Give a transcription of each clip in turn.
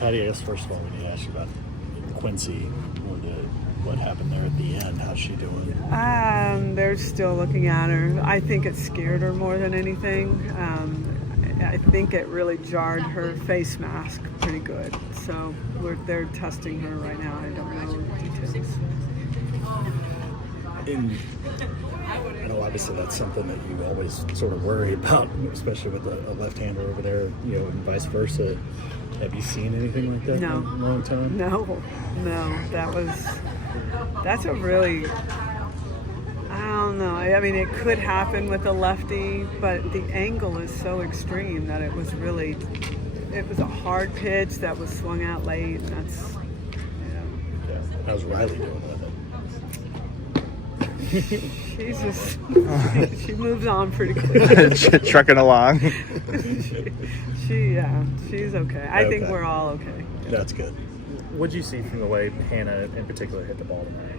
Patty, I guess first of all, we need to ask you about Quincy, what happened there at the end. How's she doing? They're still looking at her. I think it scared her more than anything. I think it really jarred her face mask pretty good. So they're testing her right now. I don't know the details. I know obviously that's something that you always sort of worry about, especially with a left-hander over there, and vice versa. Have you seen anything like that in a long time? No. That's a really, I don't know. I mean, it could happen with a lefty, but the angle is so extreme that it was a hard pitch that was swung out late. And that's, Yeah. How's Riley doing with it? She moves on pretty quickly. Trucking along. She's okay. I think we're all okay. That's good. What did you see from the way Hannah in particular hit the ball tonight?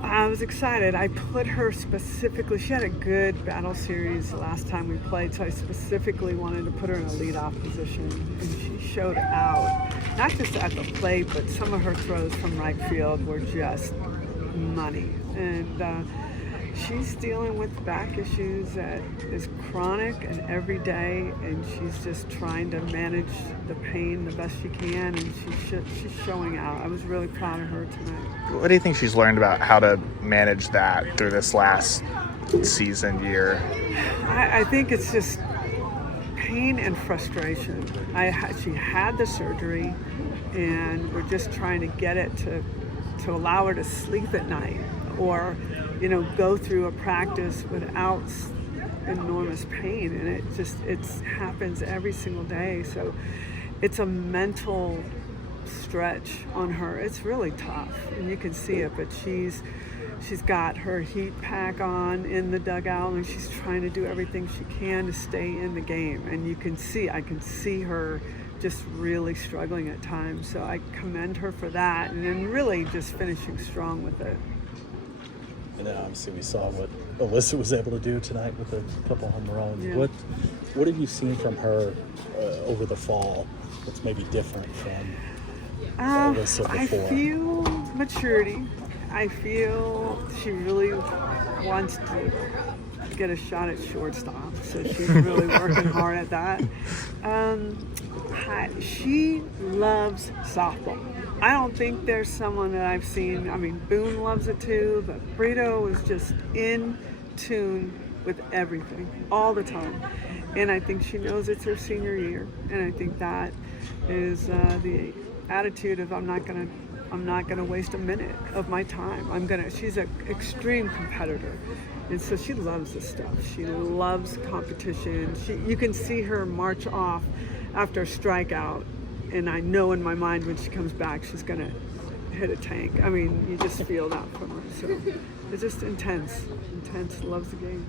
I was excited. I put her specifically, she had a good battle series the last time we played, so I specifically wanted to put her in a leadoff position, and she showed out. Not just at the plate, but some of her throws from right field were just money. And she's dealing with back issues that is chronic and every day, and she's just trying to manage the pain the best she can, and she's showing out. I was really proud of her tonight. What do you think she's learned about how to manage that through this last season year? I think it's just pain and frustration. She had the surgery, and we're just trying to get it to allow her to sleep at night, or go through a practice without enormous pain, and it happens every single day. So it's a mental stretch on her. It's really tough, and you can see it, but she's got her heat pack on in the dugout, and she's trying to do everything she can to stay in the game, and I can see her just really struggling at times. So I commend her for that, and then really just finishing strong with it. And then obviously we saw what Alyssa was able to do tonight with a couple home runs. Yeah. What have you seen from her over the fall that's maybe different from Alyssa before? I feel maturity. I feel she really wants to get a shot at shortstop, so she's really working hard at that. She loves softball. I don't think there's someone that I've seen. I mean, Boone loves it too, but Brito is just in tune with everything all the time. And I think she knows it's her senior year, and I think that is the attitude of I'm not gonna waste a minute of my time. She's an extreme competitor, and so she loves this stuff. She loves competition. You can see her march off after a strikeout, and I know in my mind when she comes back she's gonna hit a tank. I mean, you just feel that from her. So it's just intense, loves the game.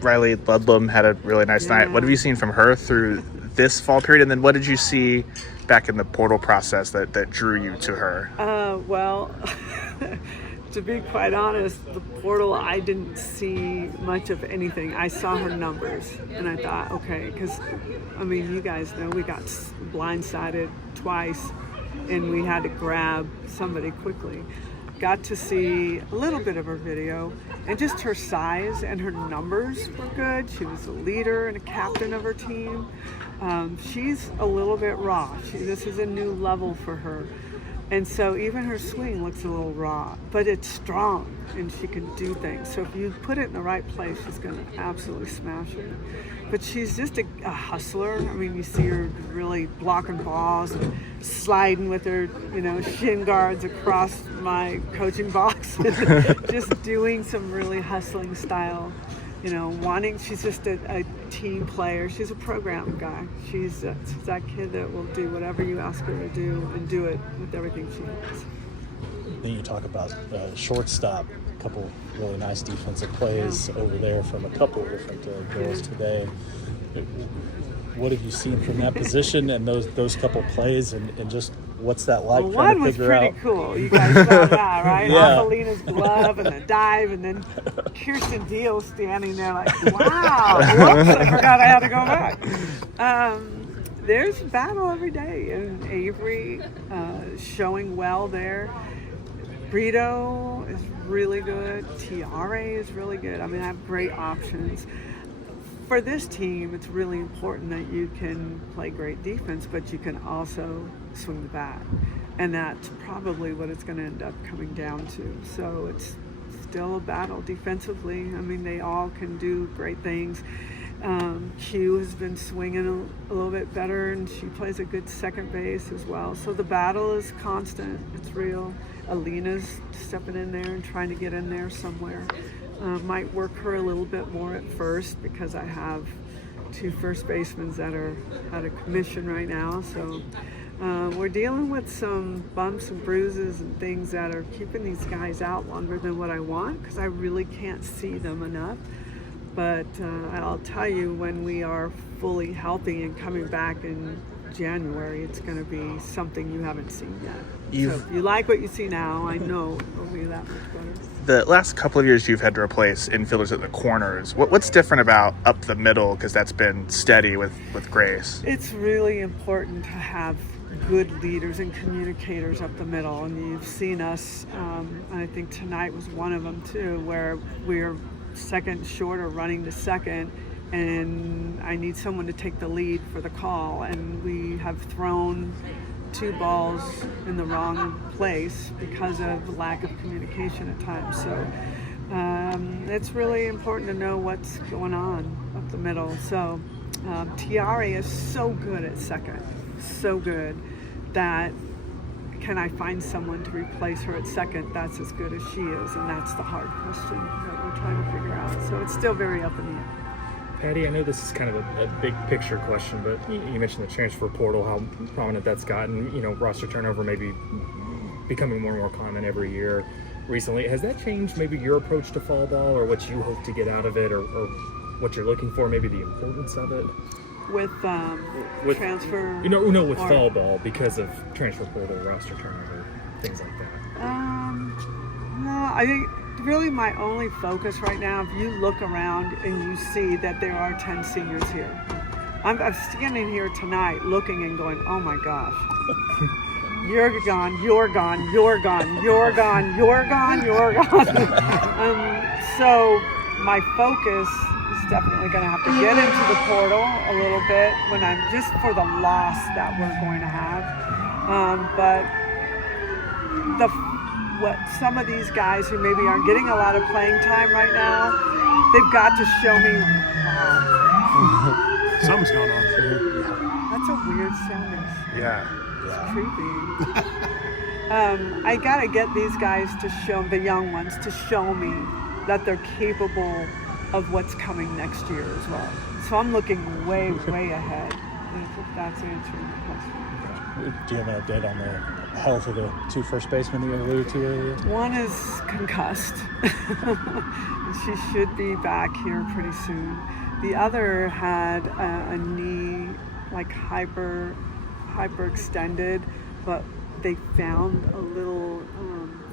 Riley Ludlam had a really nice night. What have you seen from her through this fall period, and then what did you see back in the portal process that drew you to her? Well, to be quite honest, the portal, I didn't see much of anything. I saw her numbers, and I thought, okay, because, I mean, you guys know we got blindsided twice, and we had to grab somebody quickly. Got to see a little bit of her video, and just her size and her numbers were good. She was a leader and a captain of her team. She's a little bit raw. This is a new level for her. And so even her swing looks a little raw, but it's strong and she can do things. So if you put it in the right place, she's going to absolutely smash it. But she's just a hustler. I mean, you see her really blocking balls and sliding with her, shin guards across my coaching box, just doing some really hustling style. She's just a team player. She's a program guy. She's that kid that will do whatever you ask her to do and do it with everything she has. Then you talk about shortstop, a couple really nice defensive plays over there from a couple different girls today. What have you seen from that position and those couple plays, and just what's that like? Well, trying one to was figure pretty out? Cool. You guys saw that, right? Yeah. Alina's glove and the dive, and then Kirsten Deal standing there like, wow, whoops, I forgot I had to go back. there's a battle every day, and Avery showing well there. Brito is really good. TRA is really good. I mean, I have great options. For this team, it's really important that you can play great defense, but you can also swing the bat. And that's probably what it's going to end up coming down to. So it's still a battle defensively. I mean, they all can do great things. Q has been swinging a little bit better, and she plays a good second base as well. So the battle is constant. It's real. Alina's stepping in there and trying to get in there somewhere. Might work her a little bit more at first because I have 2 first basemen that are out of commission right now. So we're dealing with some bumps and bruises and things that are keeping these guys out longer than what I want because I really can't see them enough. But I'll tell you, when we are fully healthy and coming back in January, it's going to be something you haven't seen yet. So if you like what you see now, I know it'll be that much better. The last couple of years you've had to replace infielders at the corners. What's different about up the middle, because that's been steady with Grace? It's really important to have good leaders and communicators up the middle, and you've seen us, and I think tonight was one of them too, where we're second short or running to second, and I need someone to take the lead for the call, and we have thrown 2 balls in the wrong place because of lack of communication at times. So it's really important to know what's going on up the middle. So Tiare is so good at second, so good that can I find someone to replace her at second that's as good as she is? And that's the hard question that we're trying to figure out. So it's still very up in the air. Patty, I know this is kind of a big picture question, but you mentioned the transfer portal, how prominent that's gotten. Roster turnover maybe becoming more and more common every year recently. Has that changed maybe your approach to fall ball, or what you hope to get out of it, or what you're looking for, maybe the importance of it? With transfer? With fall ball, because of transfer portal, roster turnover, things like that. No, I think really my only focus right now, if you look around and you see that there are 10 seniors here. I'm standing here tonight looking and going, oh my gosh. You're gone, you're gone, you're gone, you're gone, you're gone, you're gone. So my focus is definitely going to have to get into the portal a little bit when I'm just for the loss that we're going to have. But what some of these guys who maybe aren't getting a lot of playing time right now, they've got to show me. Something's going on. That's a weird sound. Yeah. It's creepy. I got to get these guys to show, the young ones, to show me that they're capable of what's coming next year as well. So I'm looking way, way ahead. If that's answering the question. Do you have an update on the health of the 2 first basemen you alluded to earlier? One is concussed. She should be back here pretty soon. The other had a knee like hyperextended, but they found a little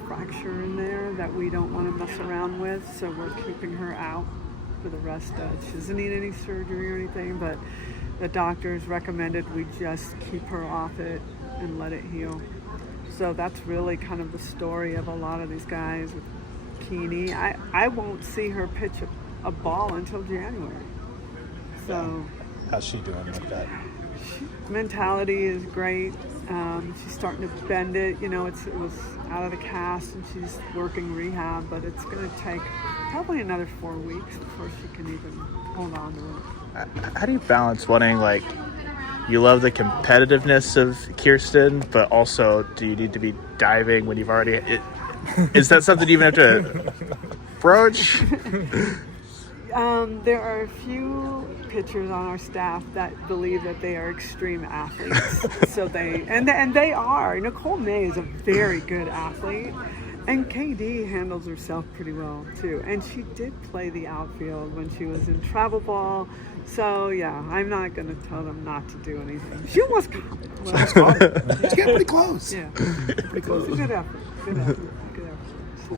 fracture in there that we don't want to mess around with, so we're keeping her out for the rest of it. She doesn't need any surgery or anything, but the doctors recommended we just keep her off it and let it heal. So that's really kind of the story of a lot of these guys with Keeney. I won't see her pitch a ball until January. So how's she doing with that? Mentality is great. She's starting to bend it. It was out of the cast, and she's working rehab, but it's going to take probably another 4 weeks before she can even hold on to it. How do you balance wanting, you love the competitiveness of Kirsten, but also do you need to be diving when you've already... Is that something you even have to broach? There are a few pitchers on our staff that believe that they are extreme athletes. So they are. Nicole May is a very good athlete, and KD handles herself pretty well too. And she did play the outfield when she was in travel ball. So yeah, I'm not going to tell them not to do anything. She almost got it. It's getting pretty close. Yeah, pretty close. It's a good effort. Good effort.